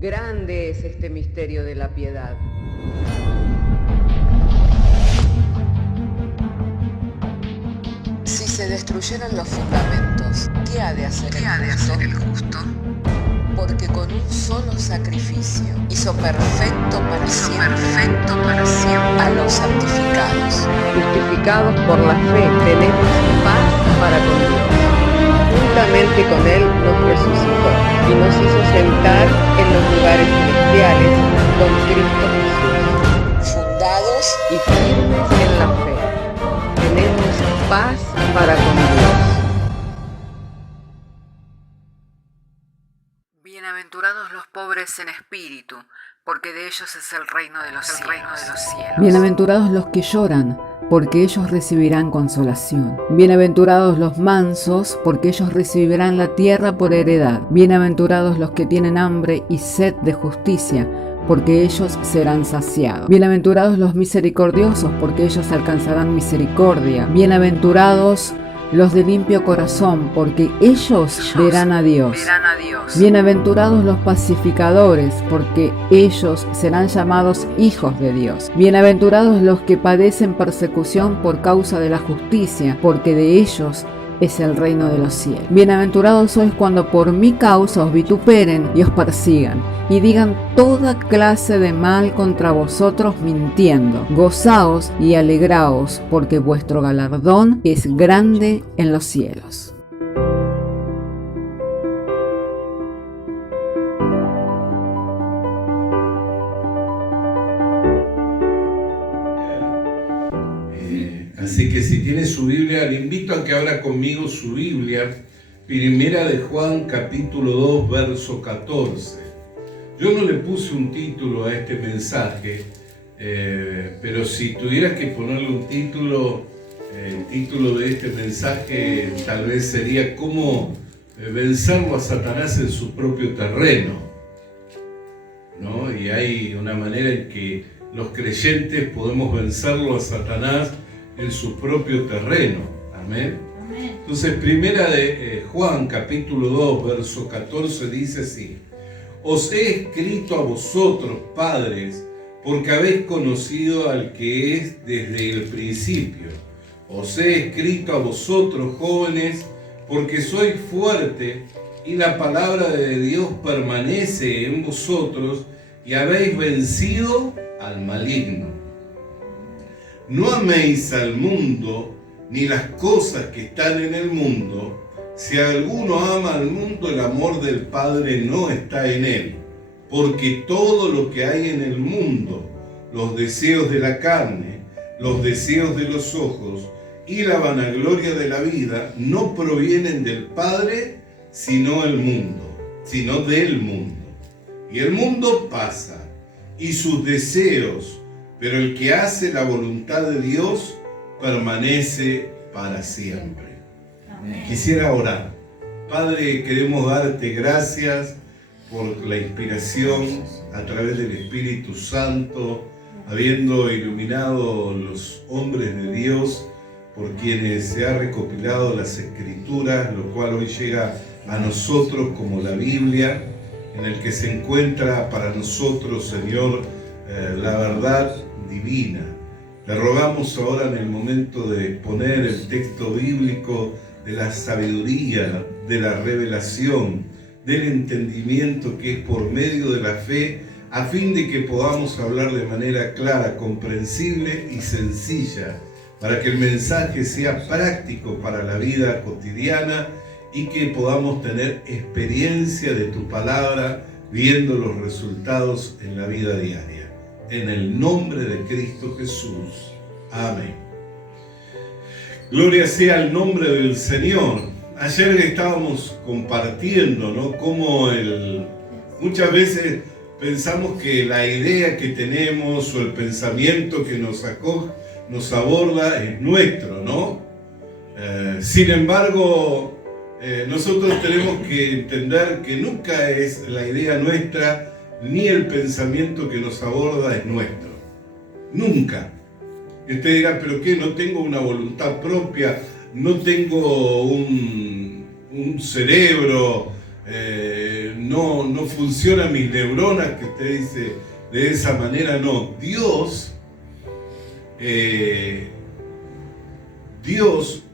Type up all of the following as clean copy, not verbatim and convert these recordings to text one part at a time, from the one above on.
Grande es este misterio de la piedad. Si se destruyeran los fundamentos, ¿qué ha de hacer el justo? Porque con un solo sacrificio hizo perfecto para siempre a los santificados. Justificados por la fe, tenemos paz para con Dios. Juntamente con Él nos resucitó y nos hizo sentar en los lugares celestiales con Cristo Jesús. Fundados Y firmes en la fe, tenemos paz para con Dios. Bienaventurados los pobres en espíritu, porque de ellos es el reino de los cielos. Bienaventurados los que lloran, porque ellos recibirán consolación. Bienaventurados los mansos, porque ellos recibirán la tierra por heredad. Bienaventurados los que tienen hambre y sed de justicia, porque ellos serán saciados. Bienaventurados los misericordiosos, porque ellos alcanzarán misericordia. Bienaventurados los de limpio corazón, porque ellos verán a Dios. Bienaventurados los pacificadores, porque ellos serán llamados hijos de Dios. Bienaventurados los que padecen persecución por causa de la justicia, porque de ellos es el reino de los cielos. Bienaventurados sois cuando por mi causa os vituperen y os persigan, y digan toda clase de mal contra vosotros mintiendo. Gozaos y alegraos, porque vuestro galardón es grande en los cielos. Así que si tiene su Biblia, le invito a que abra conmigo su Biblia, Primera de Juan, capítulo 2, verso 14. Yo no le puse un título a este mensaje, pero si tuviera que ponerle un título, el título de este mensaje tal vez sería cómo vencerlo a Satanás en su propio terreno, ¿no? Y hay una manera en que los creyentes podemos vencerlo a Satanás en su propio terreno. Amén. Entonces, primera de Juan, capítulo 2, verso 14, dice así: Os he escrito a vosotros, padres, porque habéis conocido al que es desde el principio. Os he escrito a vosotros, jóvenes, porque sois fuerte y la palabra de Dios permanece en vosotros y habéis vencido al maligno. No améis al mundo ni las cosas que están en el mundo. Si alguno ama al mundo, el amor del Padre no está en él. Porque todo lo que hay en el mundo, los deseos de la carne, los deseos de los ojos y la vanagloria de la vida, no provienen del Padre, sino del mundo. Y el mundo pasa, y sus deseos, pero el que hace la voluntad de Dios permanece para siempre. Amén. Quisiera orar. Padre, queremos darte gracias por la inspiración a través del Espíritu Santo, habiendo iluminado los hombres de Dios, por quienes se ha recopilado las Escrituras, lo cual hoy llega a nosotros como la Biblia, en el que se encuentra para nosotros, Señor, la verdad divina. Le rogamos ahora en el momento de exponer el texto bíblico de la sabiduría, de la revelación, del entendimiento que es por medio de la fe, a fin de que podamos hablar de manera clara, comprensible y sencilla, para que el mensaje sea práctico para la vida cotidiana y que podamos tener experiencia de tu palabra, viendo los resultados en la vida diaria. En el nombre de Cristo Jesús. Amén. Gloria sea al nombre del Señor. Ayer estábamos compartiendo, ¿no? Cómo muchas veces pensamos que la idea que tenemos o el pensamiento que nos aborda es nuestro, ¿no? Sin embargo, nosotros tenemos que entender que nunca es la idea nuestra, ni el pensamiento que nos aborda es nuestro. Nunca. Y usted dirá, ¿pero qué? No tengo una voluntad propia, no tengo un cerebro, no funcionan mis neuronas, que usted dice de esa manera, no. Dios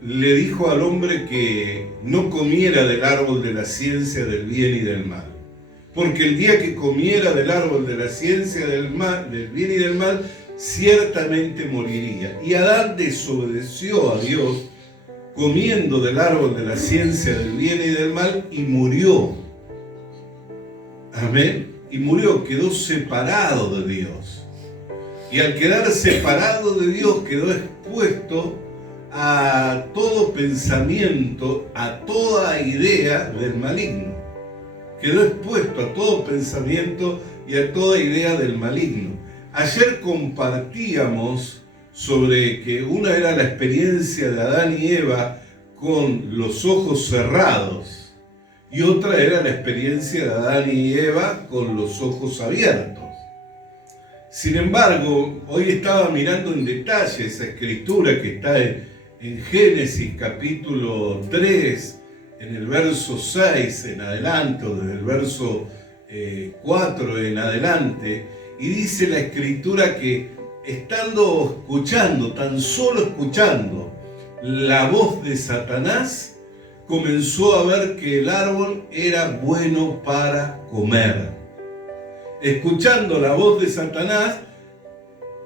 le dijo al hombre que no comiera del árbol de la ciencia del bien y del mal. Porque el día que comiera del árbol de la ciencia del bien y del mal, ciertamente moriría. Y Adán desobedeció a Dios comiendo del árbol de la ciencia del bien y del mal y murió. Amén. Y murió, quedó separado de Dios. Y al quedar separado de Dios, quedó expuesto a todo pensamiento, a toda idea del maligno. Quedó expuesto a todo pensamiento y a toda idea del maligno. Ayer compartíamos sobre que una era la experiencia de Adán y Eva con los ojos cerrados y otra era la experiencia de Adán y Eva con los ojos abiertos. Sin embargo, hoy estaba mirando en detalle esa escritura que está en Génesis capítulo 3, en el verso 6 en adelante, o desde el verso 4 en adelante, y dice la escritura que estando escuchando, tan solo escuchando la voz de Satanás, comenzó a ver que el árbol era bueno para comer. Escuchando la voz de Satanás,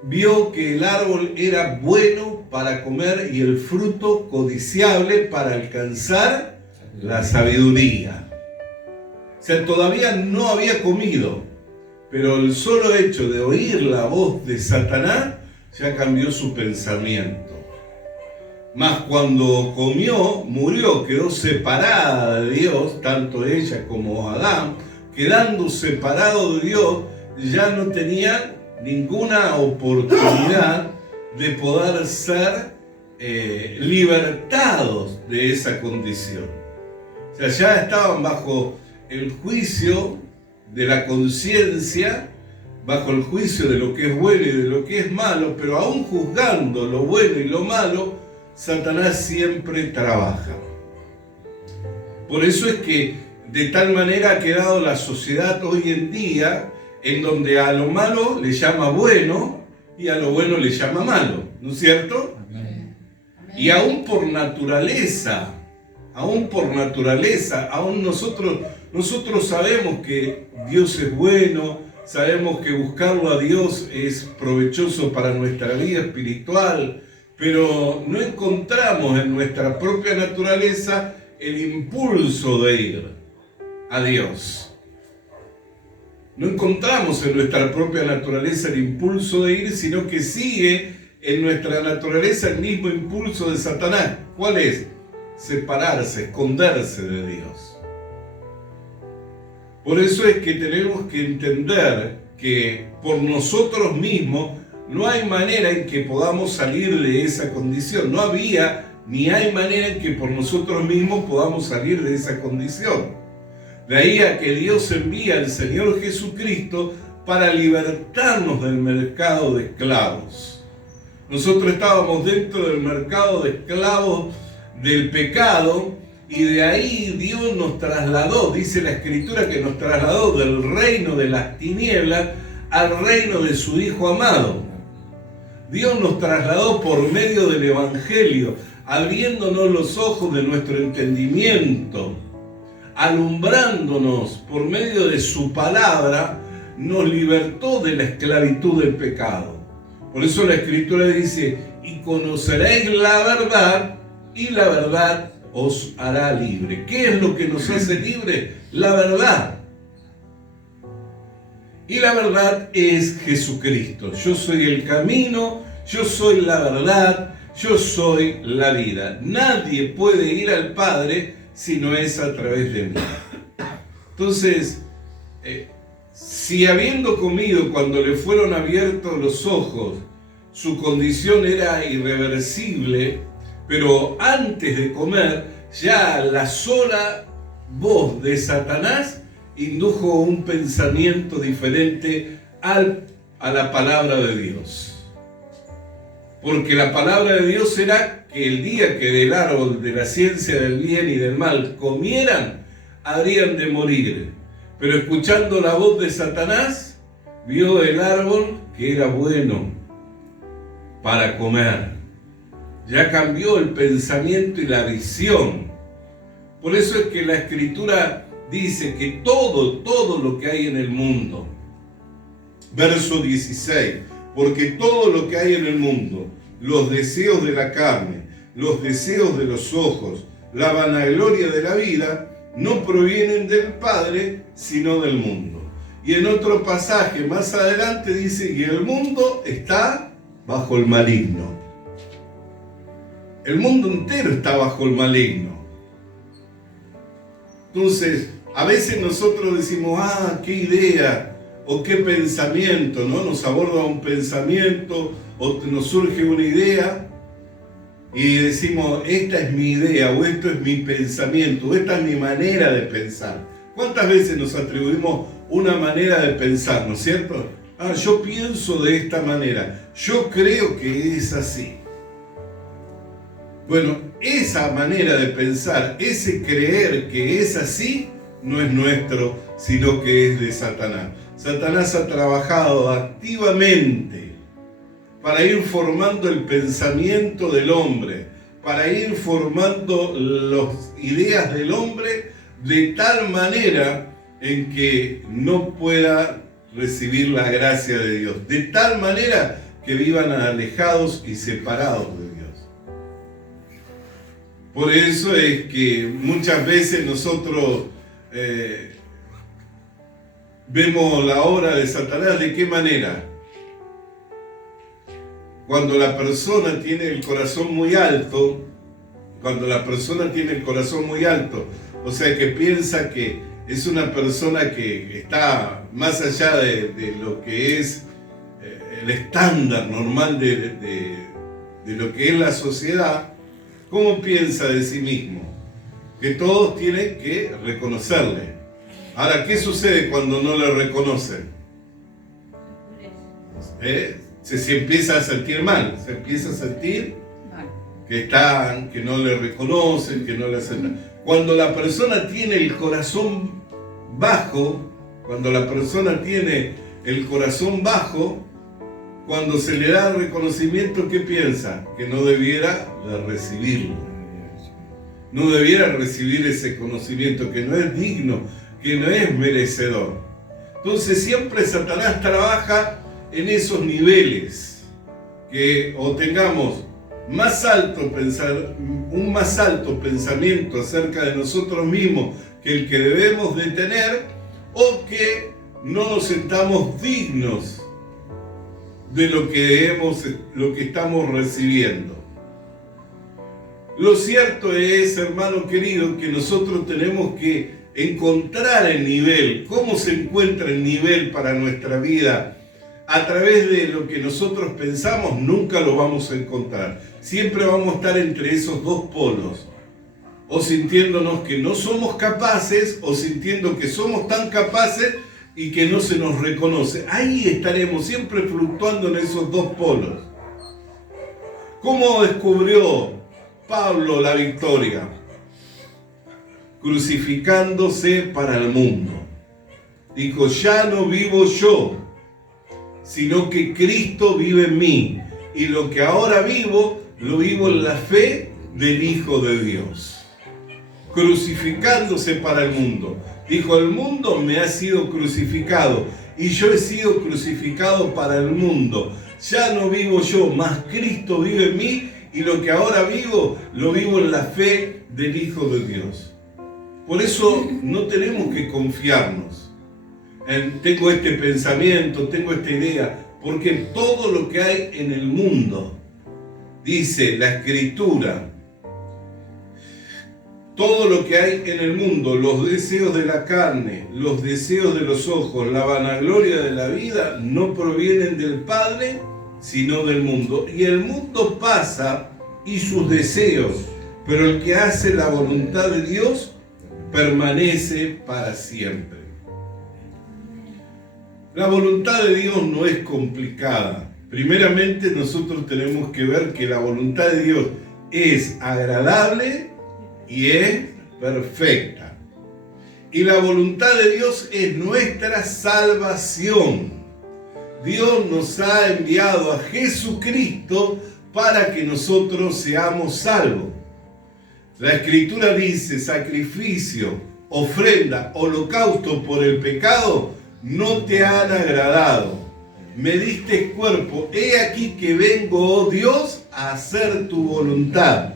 vio que el árbol era bueno para comer y el fruto codiciable para alcanzar la sabiduría. O sea, todavía no había comido, pero el solo hecho de oír la voz de Satanás ya cambió su pensamiento. Mas cuando comió, murió, quedó separada de Dios, tanto ella como Adán. Quedando separado de Dios, ya no tenía ninguna oportunidad de poder ser libertados de esa condición. O sea, ya estaban bajo el juicio de la conciencia, bajo el juicio de lo que es bueno y de lo que es malo, pero aún juzgando lo bueno y lo malo, Satanás siempre trabaja. Por eso es que de tal manera ha quedado la sociedad hoy en día, en donde a lo malo le llama bueno y a lo bueno le llama malo, ¿no es cierto? Amén. Y aún por naturaleza, aún nosotros sabemos que Dios es bueno, sabemos que buscarlo a Dios es provechoso para nuestra vida espiritual, pero no encontramos en nuestra propia naturaleza el impulso de ir a Dios. No encontramos en nuestra propia naturaleza el impulso de ir, sino que sigue en nuestra naturaleza el mismo impulso de Satanás. ¿Cuál es? Separarse, esconderse de Dios. Por eso es que tenemos que entender que por nosotros mismos no hay manera en que podamos salir de esa condición. No había ni hay manera en que por nosotros mismos podamos salir de esa condición. De ahí a que Dios envía al Señor Jesucristo para libertarnos del mercado de esclavos. Nosotros estábamos dentro del mercado de esclavos del pecado y de ahí Dios nos trasladó, dice la Escritura que nos trasladó del reino de las tinieblas al reino de su Hijo amado. Dios nos trasladó por medio del Evangelio, abriéndonos los ojos de nuestro entendimiento, alumbrándonos por medio de su palabra, nos libertó de la esclavitud del pecado. Por eso la Escritura dice, y conoceréis la verdad, y la verdad os hará libre. ¿Qué es lo que nos hace libre? La verdad. Y la verdad es Jesucristo. Yo soy el camino, yo soy la verdad, yo soy la vida. Nadie puede ir al Padre si no es a través de mí. Entonces, si habiendo comido cuando le fueron abiertos los ojos, su condición era irreversible, pero antes de comer, ya la sola voz de Satanás indujo un pensamiento diferente a la palabra de Dios. Porque la palabra de Dios era que el día que del árbol de la ciencia del bien y del mal comieran, habrían de morir. Pero escuchando la voz de Satanás, vio el árbol que era bueno para comer. Ya cambió el pensamiento y la visión. Por eso es que la Escritura dice que todo lo que hay en el mundo, verso 16, porque todo lo que hay en el mundo, los deseos de la carne, los deseos de los ojos, la vanagloria de la vida, no provienen del Padre, sino del mundo. Y en otro pasaje más adelante dice que el mundo está bajo el maligno. El mundo entero está bajo el maligno. Entonces, a veces nosotros decimos, qué idea o qué pensamiento, ¿no? Nos aborda un pensamiento o nos surge una idea y decimos, esta es mi idea o esto es mi pensamiento o esta es mi manera de pensar. ¿Cuántas veces nos atribuimos una manera de pensar, ¿no es cierto? Yo pienso de esta manera, yo creo que es así. Bueno, esa manera de pensar, ese creer que es así, no es nuestro, sino que es de Satanás. Satanás ha trabajado activamente para ir formando el pensamiento del hombre, para ir formando las ideas del hombre de tal manera en que no pueda recibir la gracia de Dios, de tal manera que vivan alejados y separados de Dios. Por eso es que muchas veces nosotros vemos la obra de Satanás. ¿De qué manera? Cuando la persona tiene el corazón muy alto, o sea que piensa que es una persona que está más allá de lo que es el estándar normal de lo que es la sociedad, ¿cómo piensa de sí mismo? Que todos tienen que reconocerle. Ahora, ¿qué sucede cuando no le reconocen? Se empieza a sentir mal, se empieza a sentir que no le reconocen, que no le hacen nada. Cuando la persona tiene el corazón bajo, cuando se le da el reconocimiento, ¿qué piensa? Que no debiera de recibirlo. No debiera recibir ese conocimiento, que no es digno, que no es merecedor. Entonces siempre Satanás trabaja en esos niveles, que o tengamos un más alto pensamiento acerca de nosotros mismos que el que debemos de tener, o que no nos sentamos dignos de lo que estamos recibiendo. Lo cierto es, hermano querido, que nosotros tenemos que encontrar el nivel. ¿Cómo se encuentra el nivel para nuestra vida? A través de lo que nosotros pensamos, nunca lo vamos a encontrar. Siempre vamos a estar entre esos dos polos. O sintiéndonos que no somos capaces, o sintiendo que somos tan capaces y que no se nos reconoce. Ahí estaremos siempre fluctuando en esos dos polos. ¿Cómo descubrió Pablo la victoria? Crucificándose para el mundo. Dijo, ya no vivo yo, sino que Cristo vive en mí. Y lo que ahora vivo, lo vivo en la fe del Hijo de Dios. Crucificándose para el mundo. Dijo, el mundo me ha sido crucificado y yo he sido crucificado para el mundo. Ya no vivo yo, más Cristo vive en mí y lo que ahora vivo, lo vivo en la fe del Hijo de Dios. Por eso no tenemos que confiarnos en tengo este pensamiento, tengo esta idea, porque todo lo que hay en el mundo, dice la Escritura, todo lo que hay en el mundo, los deseos de la carne, los deseos de los ojos, la vanagloria de la vida, no provienen del Padre, sino del mundo. Y el mundo pasa y sus deseos, pero el que hace la voluntad de Dios permanece para siempre. La voluntad de Dios no es complicada. Primeramente nosotros tenemos que ver que la voluntad de Dios es agradable y es perfecta. Y la voluntad de Dios es nuestra salvación. Dios nos ha enviado a Jesucristo para que nosotros seamos salvos. La Escritura dice: sacrificio, ofrenda, holocausto por el pecado no te han agradado. Me diste cuerpo, he aquí que vengo, oh Dios, a hacer tu voluntad.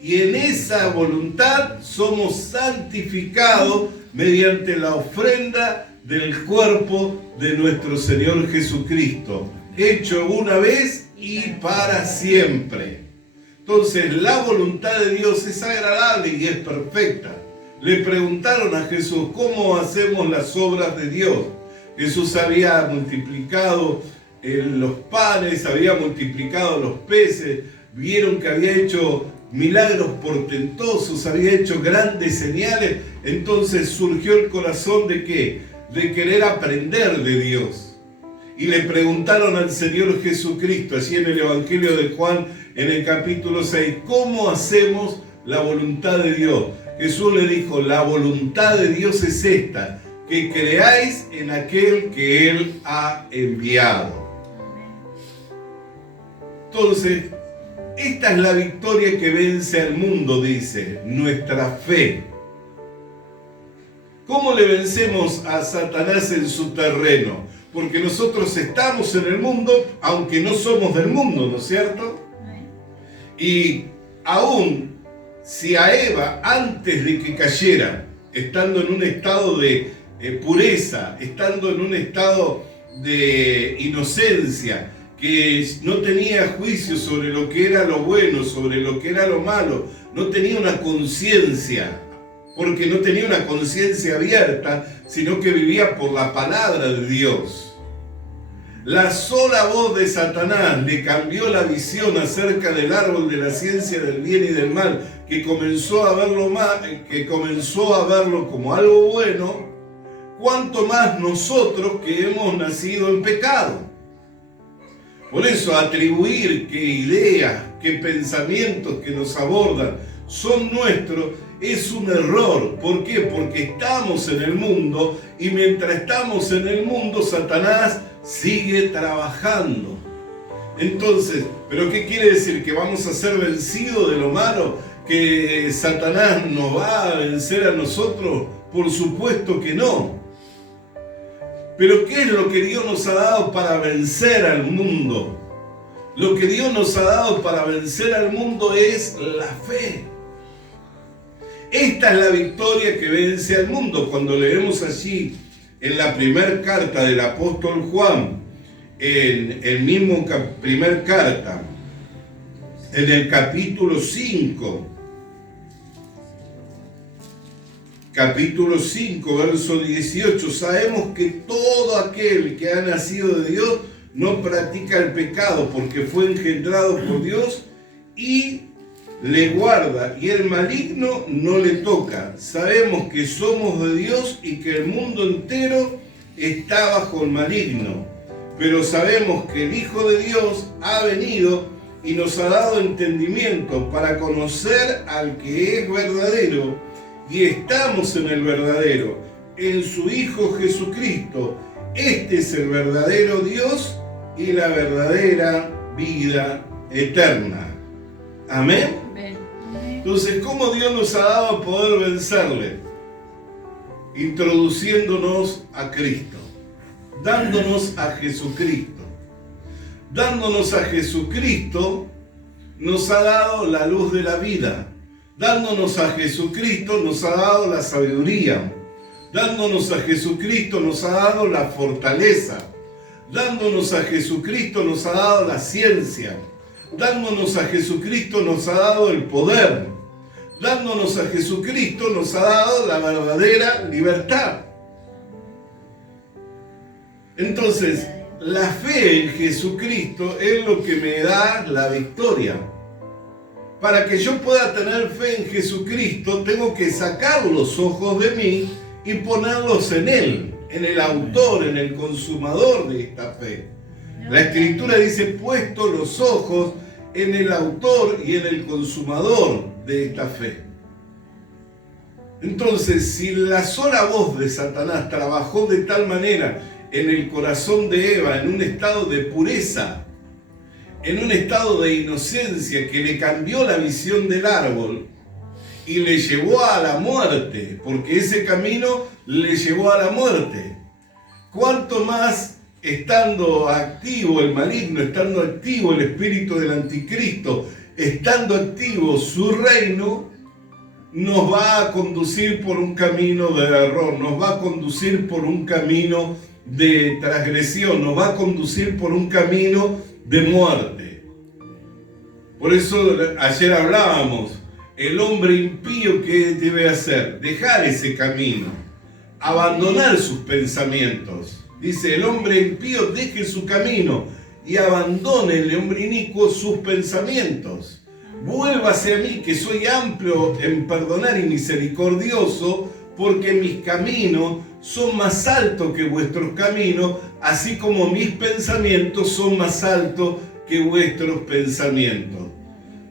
Y en esa voluntad somos santificados mediante la ofrenda del cuerpo de nuestro Señor Jesucristo, hecho una vez y para siempre. Entonces, la voluntad de Dios es agradable y es perfecta. Le preguntaron a Jesús: ¿cómo hacemos las obras de Dios? Jesús había multiplicado los panes, había multiplicado los peces, vieron que había hecho milagros portentosos, había hecho grandes señales. Entonces surgió el corazón de ¿qué? De querer aprender de Dios. Y le preguntaron al Señor Jesucristo, así en el Evangelio de Juan, en el capítulo 6, ¿cómo hacemos la voluntad de Dios? Jesús le dijo: la voluntad de Dios es esta, que creáis en aquel que Él ha enviado. Entonces, esta es la victoria que vence al mundo, dice, nuestra fe. ¿Cómo le vencemos a Satanás en su terreno? Porque nosotros estamos en el mundo, aunque no somos del mundo, ¿no es cierto? Y aún si a Eva, antes de que cayera, estando en un estado de pureza, estando en un estado de inocencia, que no tenía juicio sobre lo que era lo bueno, sobre lo que era lo malo, no tenía una conciencia, porque no tenía una conciencia abierta, sino que vivía por la palabra de Dios. La sola voz de Satanás le cambió la visión acerca del árbol de la ciencia del bien y del mal, que comenzó a verlo como algo bueno, cuanto más nosotros que hemos nacido en pecado. Por eso atribuir que ideas, que pensamientos que nos abordan son nuestros es un error. ¿Por qué? Porque estamos en el mundo y mientras estamos en el mundo, Satanás sigue trabajando. Entonces, ¿pero qué quiere decir? ¿Que vamos a ser vencidos de lo malo? ¿Que Satanás nos va a vencer a nosotros? Por supuesto que no. Pero ¿qué es lo que Dios nos ha dado para vencer al mundo? Lo que Dios nos ha dado para vencer al mundo es la fe. Esta es la victoria que vence al mundo. Cuando leemos allí en la primera carta del apóstol Juan, en el mismo primer carta, en el capítulo 5, verso 18, sabemos que todo aquel que ha nacido de Dios no practica el pecado, porque fue engendrado por Dios y le guarda, y el maligno no le toca. Sabemos que somos de Dios y que el mundo entero está bajo el maligno, pero sabemos que el Hijo de Dios ha venido y nos ha dado entendimiento para conocer al que es verdadero, y estamos en el verdadero, en su Hijo Jesucristo. Este es el verdadero Dios y la verdadera vida eterna. Amén. Entonces, ¿cómo Dios nos ha dado a poder vencerle? Introduciéndonos a Cristo, dándonos a Jesucristo. Dándonos a Jesucristo nos ha dado la luz de la vida. Dándonos a Jesucristo nos ha dado la sabiduría. Dándonos a Jesucristo nos ha dado la fortaleza. Dándonos a Jesucristo nos ha dado la ciencia. Dándonos a Jesucristo nos ha dado el poder. Dándonos a Jesucristo nos ha dado la verdadera libertad. Entonces, la fe en Jesucristo es lo que me da la victoria. Para que yo pueda tener fe en Jesucristo, tengo que sacar los ojos de mí y ponerlos en Él, en el autor, en el consumador de esta fe. La Escritura dice: puesto los ojos en el autor y en el consumador de esta fe. Entonces, si la sola voz de Satanás trabajó de tal manera en el corazón de Eva, en un estado de pureza, en un estado de inocencia que le cambió la visión del árbol y le llevó a la muerte, porque ese camino le llevó a la muerte, ¿cuánto más estando activo el maligno, estando activo el espíritu del anticristo, estando activo su reino, nos va a conducir por un camino de error, nos va a conducir por un camino de transgresión, nos va a conducir por un camino de muerte? Por eso ayer hablábamos, el hombre impío, ¿qué debe hacer? Dejar ese camino, abandonar sus pensamientos. Dice, el hombre impío deje su camino y abandone el hombre inicuo sus pensamientos. Vuélvase a mí, que soy amplio en perdonar y misericordioso, porque mis caminos son más altos que vuestros caminos, así como mis pensamientos son más altos que vuestros pensamientos.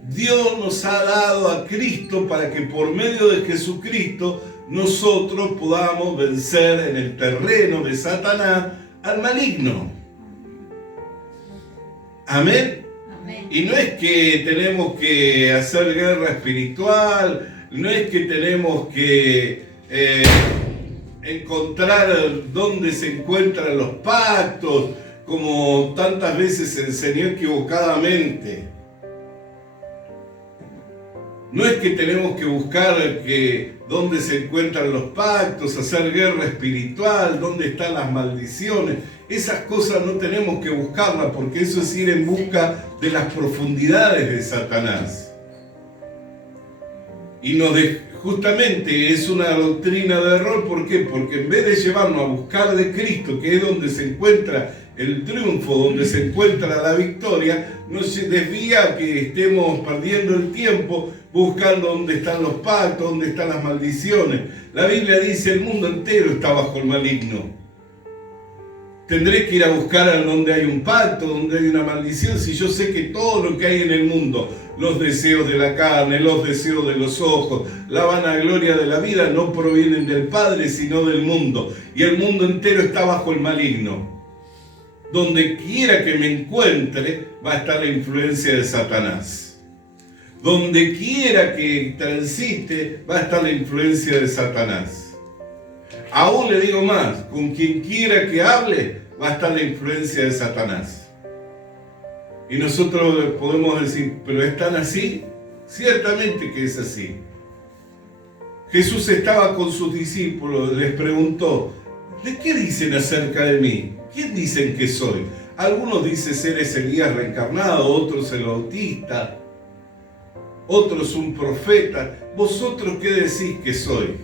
Dios nos ha dado a Cristo para que por medio de Jesucristo nosotros podamos vencer en el terreno de Satanás al maligno. Amén. Amén. Y no es que tenemos que hacer guerra espiritual, no es que tenemos que encontrar dónde se encuentran los pactos, como tantas veces se enseñó equivocadamente. No es que tenemos que buscar dónde se encuentran los pactos, hacer guerra espiritual, dónde están las maldiciones. Esas cosas no tenemos que buscarlas, porque eso es ir en busca de las profundidades de Satanás. Y justamente es una doctrina de error. ¿Por qué? Porque en vez de llevarnos a buscar de Cristo, que es donde se encuentra el triunfo, donde se encuentra la victoria, nos desvía a que estemos perdiendo el tiempo buscando dónde están los pactos, dónde están las maldiciones. La Biblia dice, el mundo entero está bajo el maligno. Tendré que ir a buscar a donde hay un pacto, donde hay una maldición, si yo sé que todo lo que hay en el mundo, los deseos de la carne, los deseos de los ojos, la vanagloria de la vida, no provienen del Padre, sino del mundo. Y el mundo entero está bajo el maligno. Donde quiera que me encuentre, va a estar la influencia de Satanás. Donde quiera que transite, va a estar la influencia de Satanás. Aún le digo más, con quien quiera que hable, va a estar la influencia de Satanás. Y nosotros podemos decir, ¿pero es tan así? Ciertamente que es así. Jesús estaba con sus discípulos, les preguntó, ¿de qué dicen acerca de mí? ¿Quién dicen que soy? Algunos dicen ser Elías reencarnado, otros el Bautista, otros un profeta. ¿Vosotros qué decís que soy?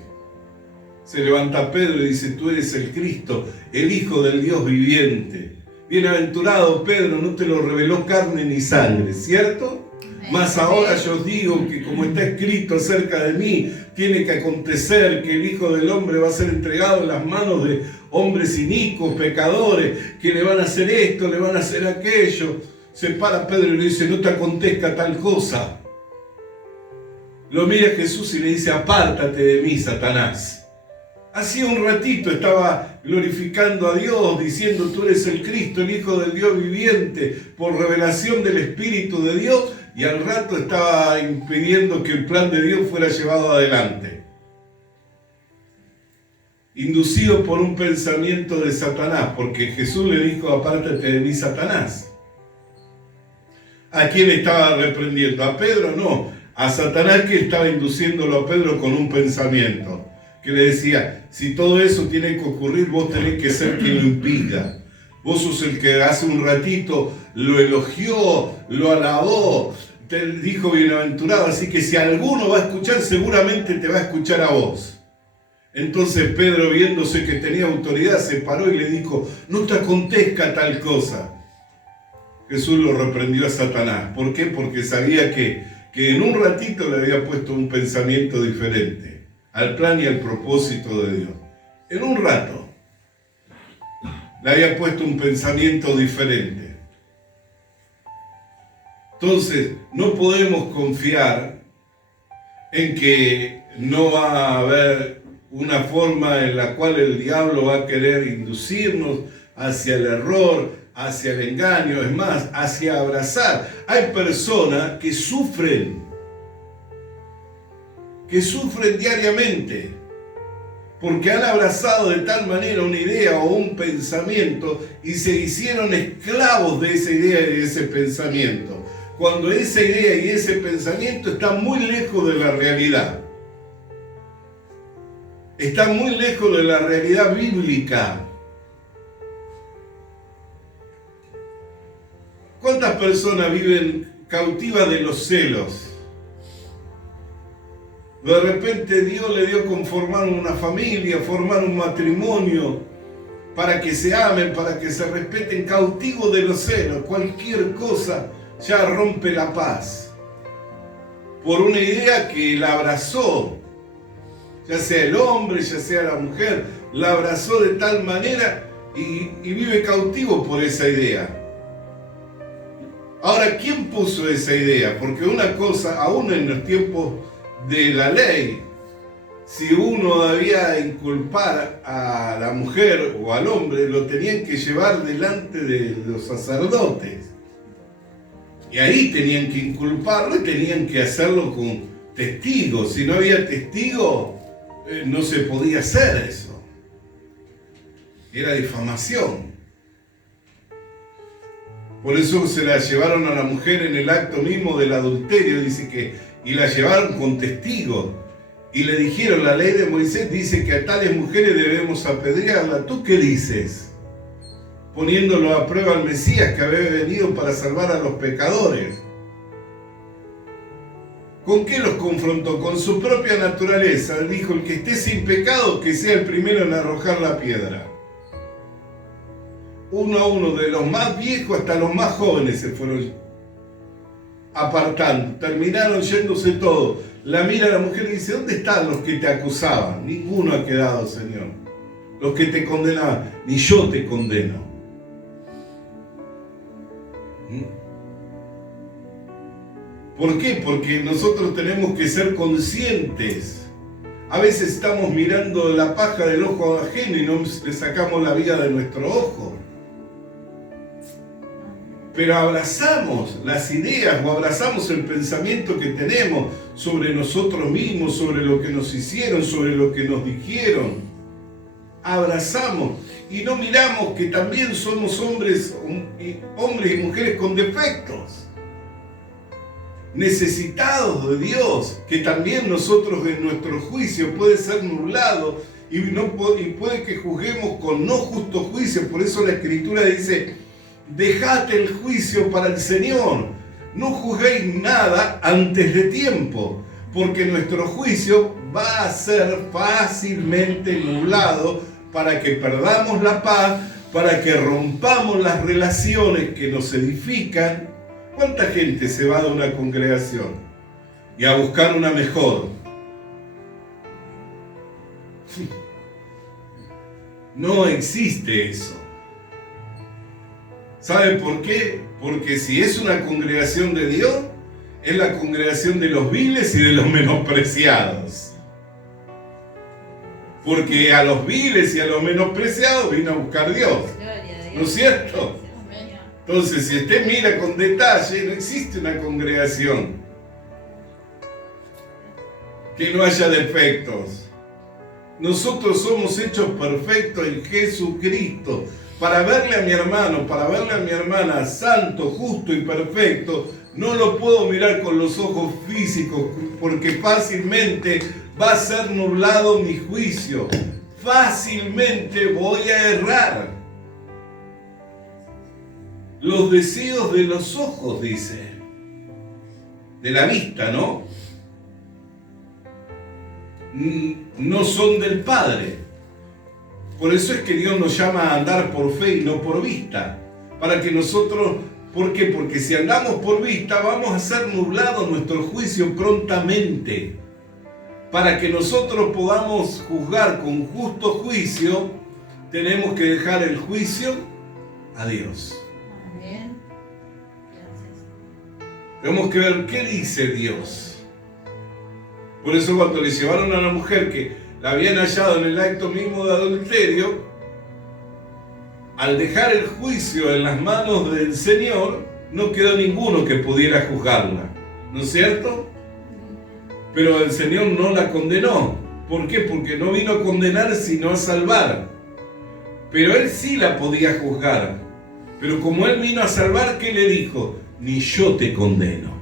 Se levanta Pedro y dice, tú eres el Cristo, el Hijo del Dios viviente. Bienaventurado Pedro, no te lo reveló carne ni sangre, ¿cierto? Mas ahora yo os digo que como está escrito acerca de mí, tiene que acontecer que el Hijo del Hombre va a ser entregado en las manos de hombres inicuos, pecadores, que le van a hacer esto, le van a hacer aquello. Se para Pedro y le dice, no te acontezca tal cosa. Lo mira Jesús y le dice, apártate de mí, Satanás. Hacía un ratito estaba glorificando a Dios, diciendo, tú eres el Cristo, el Hijo del Dios viviente, por revelación del Espíritu de Dios, y al rato estaba impidiendo que el plan de Dios fuera llevado adelante. Inducido por un pensamiento de Satanás, porque Jesús le dijo, apártate de mí, Satanás. ¿A quién estaba reprendiendo? ¿A Pedro? No, a Satanás, que estaba induciéndolo a Pedro con un pensamiento, que le decía, si todo eso tiene que ocurrir, vos tenés que ser quien lo impida. Vos sos el que hace un ratito lo elogió, lo alabó, te dijo bienaventurado, así que si alguno va a escuchar, seguramente te va a escuchar a vos. Entonces Pedro, viéndose que tenía autoridad, se paró y le dijo, no te acontezca tal cosa. Jesús lo reprendió a Satanás. ¿Por qué? Porque sabía que en un ratito le había puesto un pensamiento diferente al plan y al propósito de Dios. En un rato le había puesto un pensamiento diferente. Entonces, no podemos confiar en que no va a haber una forma en la cual el diablo va a querer inducirnos hacia el error, hacia el engaño, es más, hacia abrazar. Hay personas que sufren diariamente, porque han abrazado de tal manera una idea o un pensamiento y se hicieron esclavos de esa idea y de ese pensamiento, cuando esa idea y ese pensamiento están muy lejos de la realidad. Están muy lejos de la realidad bíblica. ¿Cuántas personas viven cautivas de los celos? De repente Dios le dio con formar una familia, formar un matrimonio, para que se amen, para que se respeten, cautivos de los celos. Cualquier cosa ya rompe la paz. Por una idea que la abrazó, ya sea el hombre, ya sea la mujer, la abrazó de tal manera y vive cautivo por esa idea. Ahora, ¿quién puso esa idea? Porque una cosa, aún en los tiempos de la ley, si uno debía inculpar a la mujer o al hombre, lo tenían que llevar delante de los sacerdotes. Y ahí tenían que inculparlo y tenían que hacerlo con testigos. Si no había testigos, no se podía hacer eso. Era difamación. Por eso se la llevaron a la mujer en el acto mismo del adulterio, dice que, y la llevaron con testigos. Y le dijeron, la ley de Moisés dice que a tales mujeres debemos apedrearla. ¿Tú qué dices? Poniéndolo a prueba al Mesías que había venido para salvar a los pecadores. ¿Con qué los confrontó? Con su propia naturaleza. Dijo, el que esté sin pecado, que sea el primero en arrojar la piedra. Uno a uno, de los más viejos hasta los más jóvenes se fueron apartando. Terminaron yéndose todos. La mira a la mujer y dice, ¿dónde están los que te acusaban? Ninguno ha quedado, Señor. Los que te condenaban, ni yo te condeno. ¿Por qué? Porque nosotros tenemos que ser conscientes. A veces estamos mirando la paja del ojo ajeno y no le sacamos la viga de nuestro ojo. Pero abrazamos las ideas o abrazamos el pensamiento que tenemos sobre nosotros mismos, sobre lo que nos hicieron, sobre lo que nos dijeron. Abrazamos y no miramos que también somos hombres y mujeres con defectos, necesitados de Dios, que también nosotros en nuestro juicio puede ser nublado y puede que juzguemos con no justo juicio. Por eso la Escritura dice, dejate el juicio para el Señor, no juzguéis nada antes de tiempo, porque nuestro juicio va a ser fácilmente nublado para que perdamos la paz, para que rompamos las relaciones que nos edifican. ¿Cuánta gente se va de una congregación y a buscar una mejor? No existe eso. ¿Saben por qué? Porque si es una congregación de Dios, es la congregación de los viles y de los menospreciados. Porque a los viles y a los menospreciados vino a buscar Dios. ¿No es cierto? Entonces, si usted mira con detalle, no existe una congregación que no haya defectos. Nosotros somos hechos perfectos en Jesucristo. Para verle a mi hermano, para verle a mi hermana santo, justo y perfecto, no lo puedo mirar con los ojos físicos, porque fácilmente va a ser nublado mi juicio. Fácilmente voy a errar. Los deseos de los ojos, dice, de la vista, ¿no? No son del Padre. Por eso es que Dios nos llama a andar por fe y no por vista. Para que nosotros, ¿por qué? Porque si andamos por vista, vamos a ser nublados nuestro juicio prontamente. Para que nosotros podamos juzgar con justo juicio, tenemos que dejar el juicio a Dios. Amén. Tenemos que ver qué dice Dios. Por eso cuando le llevaron a la mujer que la habían hallado en el acto mismo de adulterio, al dejar el juicio en las manos del Señor, no quedó ninguno que pudiera juzgarla, ¿no es cierto? Pero el Señor no la condenó. ¿Por qué? Porque no vino a condenar sino a salvar. Pero Él sí la podía juzgar. Pero como Él vino a salvar, ¿qué le dijo? Ni yo te condeno.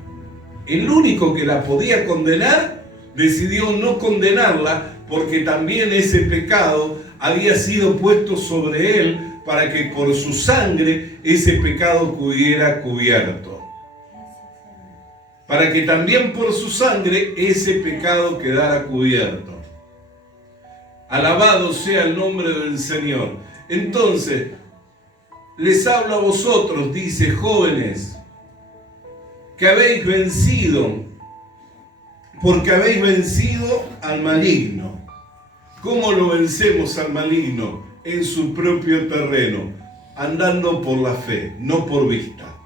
El único que la podía condenar decidió no condenarla, porque también ese pecado había sido puesto sobre Él para que por su sangre ese pecado pudiera cubierto. Para que también por su sangre ese pecado quedara cubierto. Alabado sea el nombre del Señor. Entonces, les hablo a vosotros, dice, jóvenes, que habéis vencido, porque habéis vencido al maligno. ¿Cómo lo vencemos al maligno? En su propio terreno, andando por la fe, no por vista.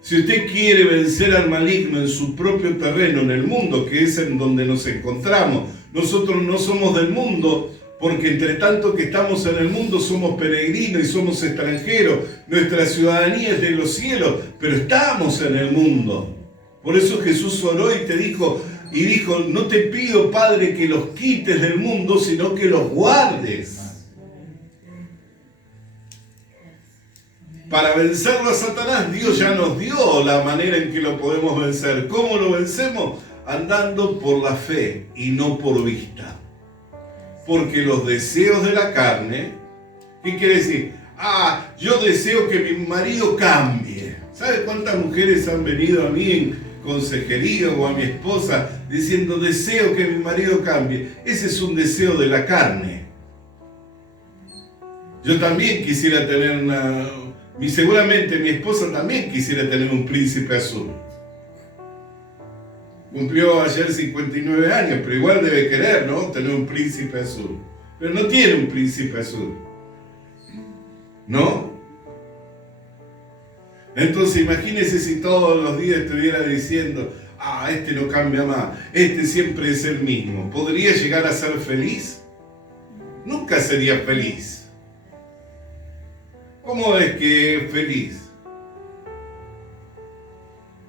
Si usted quiere vencer al maligno en su propio terreno, en el mundo, que es en donde nos encontramos, nosotros no somos del mundo, porque entre tanto que estamos en el mundo somos peregrinos y somos extranjeros, nuestra ciudadanía es de los cielos, pero estamos en el mundo. Por eso Jesús oró y dijo, no te pido, Padre, que los quites del mundo, sino que los guardes. Para vencerlo a Satanás, Dios ya nos dio la manera en que lo podemos vencer. ¿Cómo lo vencemos? Andando por la fe y no por vista. Porque los deseos de la carne, ¿qué quiere decir? Yo deseo que mi marido cambie. ¿Sabe cuántas mujeres han venido a mí en consejería o a mi esposa diciendo, deseo que mi marido cambie? Ese es un deseo de la carne. Yo también quisiera tener seguramente mi esposa también quisiera tener un príncipe azul. Cumplió ayer 59 años, pero igual debe querer, ¿no? Tener un príncipe azul. Pero no tiene un príncipe azul, ¿no? Entonces imagínese si todos los días estuviera diciendo, este no cambia más, este siempre es el mismo. ¿Podría llegar a ser feliz? Nunca sería feliz. ¿Cómo es que es feliz?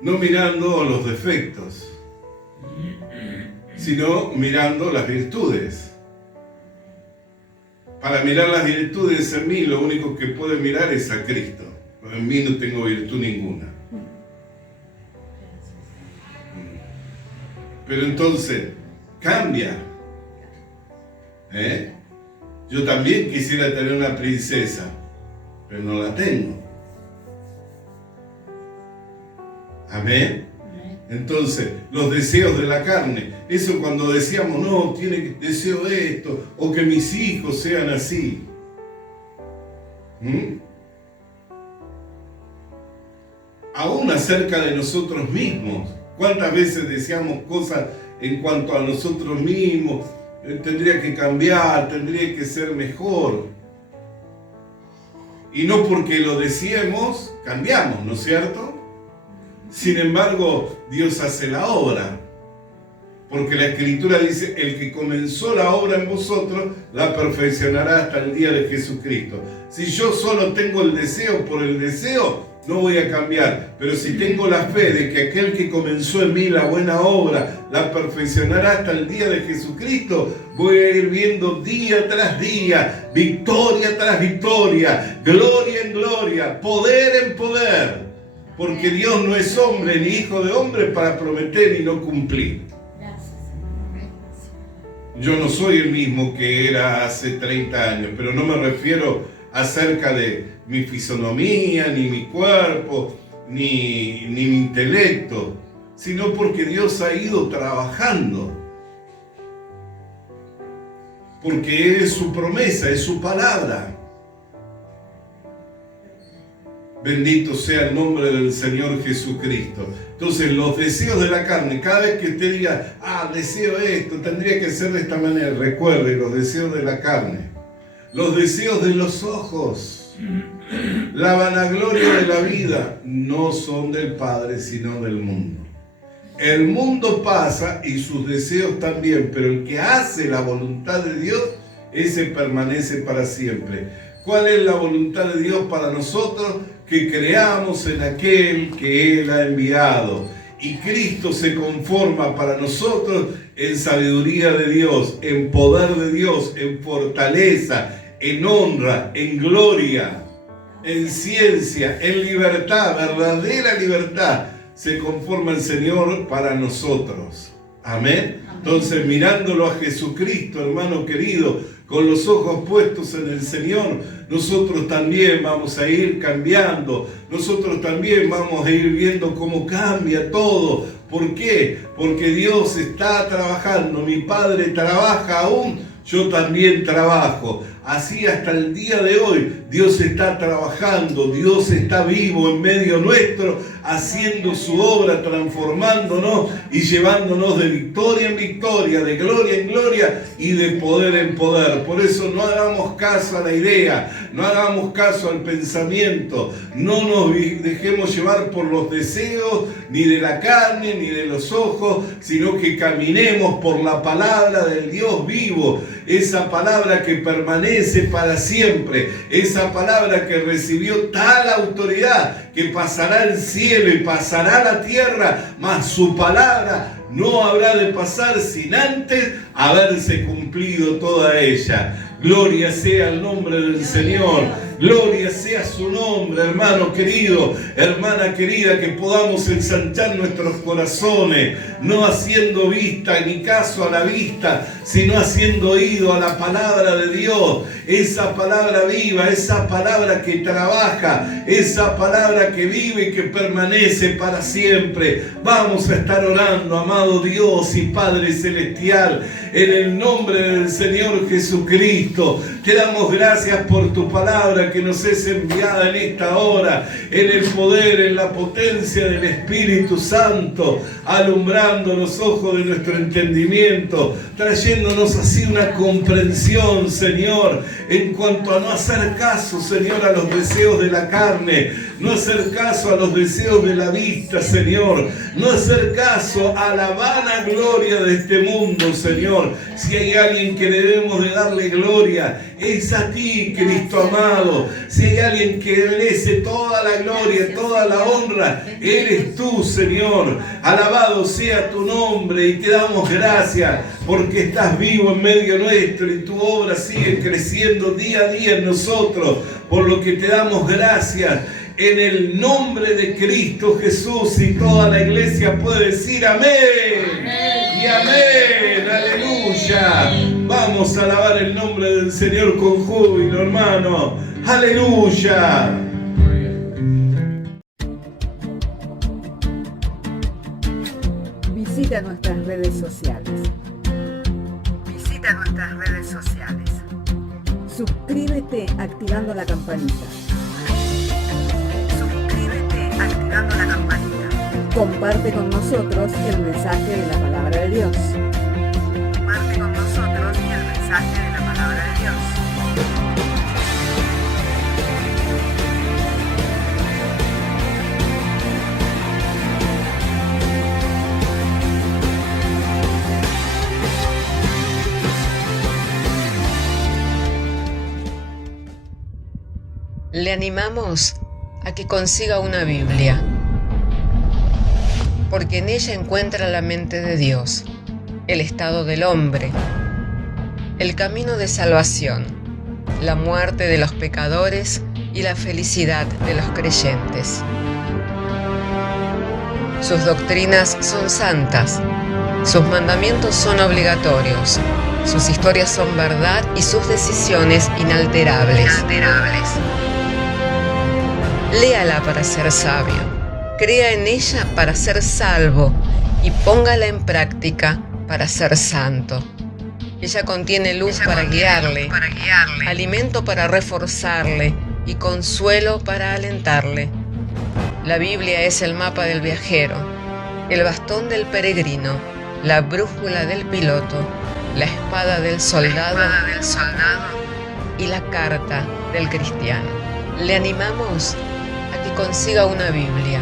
No mirando los defectos, sino mirando las virtudes. Para mirar las virtudes en mí, lo único que puedo mirar es a Cristo. En mí no tengo virtud ninguna. Pero entonces, cambia. Yo también quisiera tener una princesa, pero no la tengo. Amén. Entonces, los deseos de la carne, eso cuando decíamos, no, deseo esto, o que mis hijos sean así. Aún acerca de nosotros mismos, ¿cuántas veces deseamos cosas en cuanto a nosotros mismos? Tendría que cambiar, tendría que ser mejor. Y no porque lo deseemos, cambiamos, ¿no es cierto? Sin embargo, Dios hace la obra. Porque la Escritura dice, el que comenzó la obra en vosotros, la perfeccionará hasta el día de Jesucristo. Si yo solo tengo el deseo por el deseo, no voy a cambiar. Pero si tengo la fe de que aquel que comenzó en mí la buena obra, la perfeccionará hasta el día de Jesucristo, voy a ir viendo día tras día, victoria tras victoria, gloria en gloria, poder en poder. Porque Dios no es hombre ni hijo de hombre para prometer y no cumplir. Yo no soy el mismo que era hace 30 años, pero no me refiero acerca de mi fisonomía, ni mi cuerpo, ni mi intelecto, sino porque Dios ha ido trabajando. Porque es su promesa, es su palabra. Bendito sea el nombre del Señor Jesucristo. Entonces, los deseos de la carne, cada vez que usted diga, deseo esto, tendría que ser de esta manera. Recuerde, los deseos de la carne, los deseos de los ojos, la vanagloria de la vida, no son del Padre, sino del mundo. El mundo pasa y sus deseos también, pero el que hace la voluntad de Dios, ese permanece para siempre. ¿Cuál es la voluntad de Dios para nosotros? Que creamos en aquel que Él ha enviado. Y Cristo se conforma para nosotros en sabiduría de Dios, en poder de Dios, en fortaleza, en honra, en gloria, en ciencia, en libertad, verdadera libertad. Se conforma el Señor para nosotros. Amén. Entonces, mirándolo a Jesucristo, hermano querido, con los ojos puestos en el Señor, nosotros también vamos a ir cambiando. Nosotros también vamos a ir viendo cómo cambia todo. ¿Por qué? Porque Dios está trabajando. Mi Padre trabaja aún, yo también trabajo. Así hasta el día de hoy, Dios está trabajando, Dios está vivo en medio nuestro, haciendo su obra, transformándonos y llevándonos de victoria en victoria, de gloria en gloria y de poder en poder. Por eso no hagamos caso a la idea, no hagamos caso al pensamiento, no nos dejemos llevar por los deseos, ni de la carne, ni de los ojos, sino que caminemos por la palabra del Dios vivo, esa palabra que permanece para siempre, esa palabra que recibió tal autoridad que pasará el cielo y pasará la tierra, mas su palabra no habrá de pasar sin antes haberse cumplido toda ella. Gloria sea el nombre del Señor, gloria sea su nombre, hermano querido, hermana querida, que podamos ensanchar nuestros corazones, no haciendo vista ni caso a la vista, sino haciendo oído a la palabra de Dios, esa palabra viva, esa palabra que trabaja, esa palabra que vive y que permanece para siempre. Vamos a estar orando, amado Dios y Padre Celestial, en el nombre del Señor Jesucristo. Te damos gracias por tu palabra que nos es enviada en esta hora, en el poder, en la potencia del Espíritu Santo, alumbrando los ojos de nuestro entendimiento, trayéndonos así una comprensión, Señor, en cuanto a no hacer caso, Señor, a los deseos de la carne, no hacer caso a los deseos de la vista, Señor, no hacer caso a la vana gloria de este mundo, Señor. Si hay alguien que debemos de darle gloria, es a ti, Cristo amado. Si hay alguien que merece toda la gloria, toda la honra, eres tú, Señor. Alabado sea tu nombre y te damos gracias porque estás vivo en medio nuestro y tu obra sigue creciendo día a día en nosotros, por lo que te damos gracias. En el nombre de Cristo Jesús, y toda la iglesia puede decir amén. Amén. Y amén, aleluya. Vamos a alabar el nombre del Señor con júbilo, hermano. Aleluya. Visita nuestras redes sociales. Suscríbete activando la campanita. Comparte con nosotros el mensaje de la palabra de Dios. Le animamos a que consiga una Biblia, porque en ella encuentra la mente de Dios, el estado del hombre, el camino de salvación, la muerte de los pecadores y la felicidad de los creyentes. Sus doctrinas son santas, sus mandamientos son obligatorios, sus historias son verdad y sus decisiones inalterables. Léala para ser sabio, crea en ella para ser salvo y póngala en práctica para ser santo. Ella contiene luz para guiarle, alimento para reforzarle y consuelo para alentarle. La Biblia es el mapa del viajero, el bastón del peregrino, la brújula del piloto, la espada del soldado y la carta del cristiano. Le animamos a que consiga una Biblia,